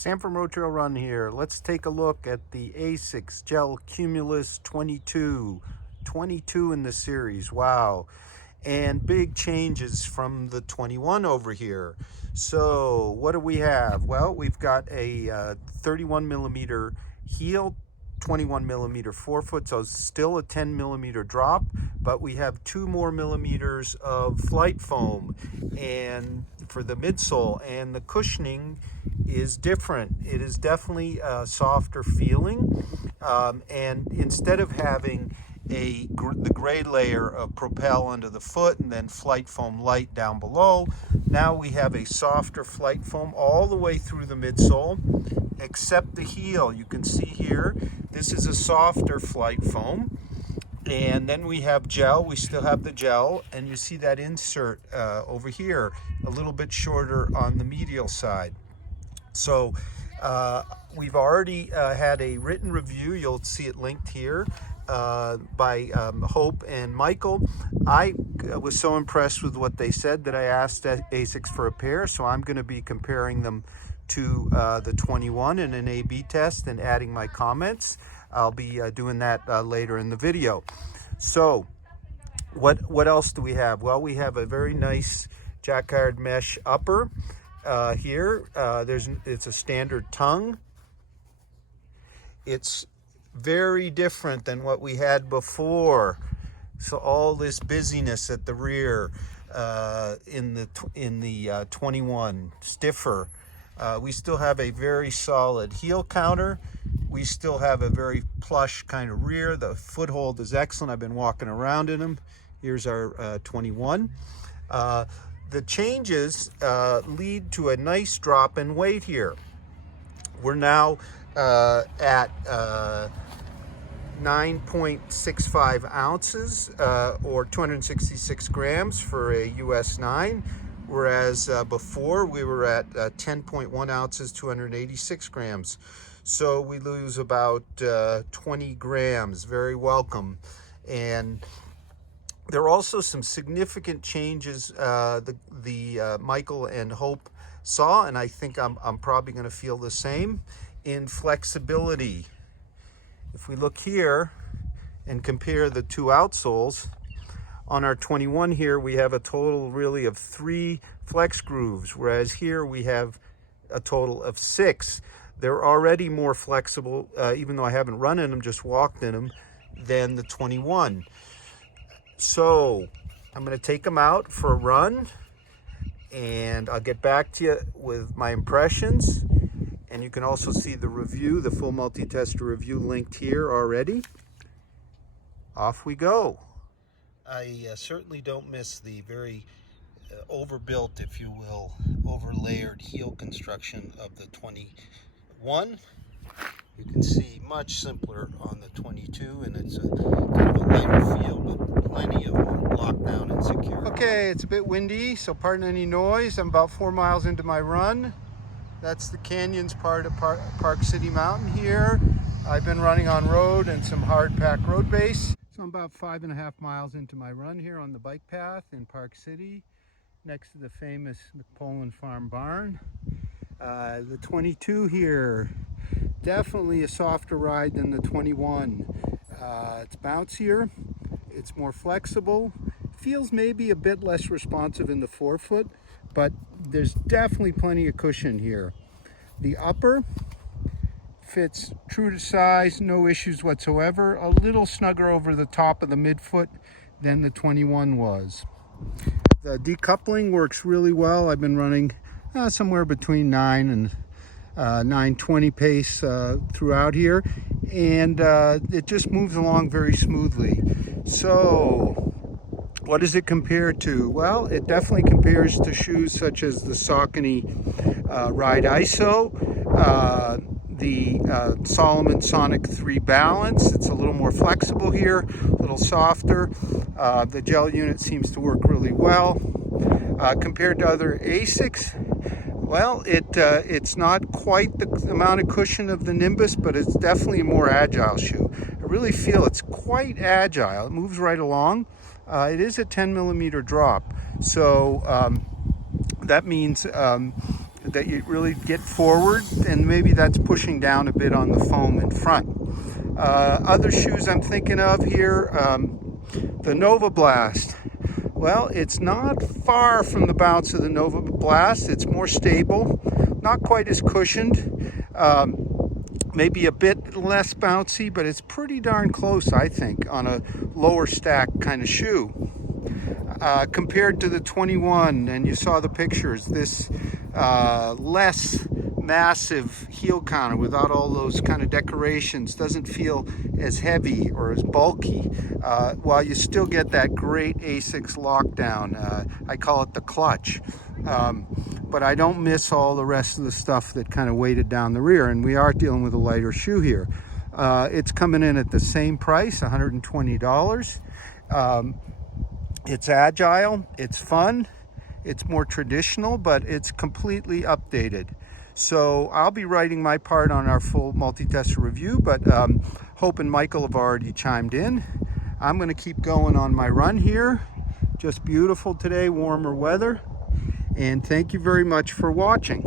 Sanford Road Trail Run here. Let's take a look at the ASICS GEL-Cumulus 22 in the series. Wow. And big changes from the 21 over here. So what do we have? Well, we've got a 31 millimeter heel, 21 millimeter forefoot, so still a 10 millimeter drop, but we have 2 more millimeters of flight foam and for the midsole, and the cushioning is different. It is definitely a softer feeling, and instead of having the gray layer of Propel under the foot and then flight foam light down below, now we have a softer flight foam all the way through the midsole except the heel. You can see here this is a softer flight foam, and then we have gel. We still have the gel, and you see that insert over here a little bit shorter on the medial side. So we've already had a written review. You'll see it linked here by Hope and Michael. I was so impressed with what they said that I asked ASICS for a pair, so I'm going to be comparing them to the 21 in an A/B test and adding my comments. I'll be doing that later in the video. So what else do we have? Well, we have a very nice jacquard mesh upper here. It's a standard tongue. It's very different than what we had before. So all this busyness at the rear in the 21, stiffer. We still have a very solid heel counter. We still have a very plush kind of rear. The Foothold is Excellent. I've been walking around in them. Here's our 21. The changes lead to a nice drop in weight here. We're now at 9.65 ounces or 266 grams for a US 9. Whereas before we were at 10.1 ounces, 286 grams. So we lose about 20 grams, very welcome. And there are also some significant changes Michael and Hope saw, and I think I'm probably gonna feel the same, in flexibility. If we look here and compare the two outsoles, on our 21 here, we have a total really of 3 flex grooves, whereas here we have a total of 6. They're already more flexible, even though I haven't run in them, just walked in them, than the 21. So I'm gonna take them out for a run, and I'll get back to you with my impressions. And you can also see the review, the full multi-tester review linked here already. Off we go. I certainly don't miss the very overbuilt, if you will, overlayered heel construction of the 21. You can see much simpler on the 22, and it's a kind of a lighter feel, but plenty of lockdown and security. Okay, it's a bit windy, so pardon any noise. I'm about 4 miles into my run. That's the canyons part of Park City Mountain here. I've been running on road and some hard pack road base. So I'm about 5.5 miles into my run here on the bike path in Park City, next to the famous Poland Farm barn. The 22 here, definitely a softer ride than the 21. It's bouncier, it's more flexible, feels maybe a bit less responsive in the forefoot, but there's definitely plenty of cushion here. The upper fits true to size, no issues whatsoever. A little snugger over the top of the midfoot than the 21 was. The decoupling works really well. I've been running somewhere between 9 and 9:20 pace throughout here, and it just moves along very smoothly. So what does it compare to? Well, it definitely compares to shoes such as the Saucony Ride ISO, the Salomon Sonic 3 Balance. It's a little more flexible here, a little softer. The gel unit seems to work really well. Compared to other ASICS, well, it's not quite the amount of cushion of the Nimbus, but it's definitely a more agile shoe. I really feel it's quite agile. It moves right along. It is a 10 millimeter drop, so that means that you really get forward, and maybe that's pushing down a bit on the foam in front. Other shoes I'm thinking of here, the Nova Blast. Well, it's not far from the bounce of the Nova Blast. It's more stable, not quite as cushioned, maybe a bit less bouncy, but it's pretty darn close, I think, on a lower stack kind of shoe. Compared to the 21, and you saw the pictures, this less massive heel counter without all those kind of decorations doesn't feel as heavy or as bulky, while you still get that great ASICS lockdown. I call it the clutch. But I don't miss all the rest of the stuff that kind of weighted down the rear, and we are dealing with a lighter shoe here. It's coming in at the same price, $120. It's agile, it's fun, it's more traditional, but it's completely updated. So I'll be writing my part on our full multi-tester review, but Hope and Michael have already chimed in. I'm going to keep going on my run here. Just beautiful today, warmer weather. And thank you very much for watching.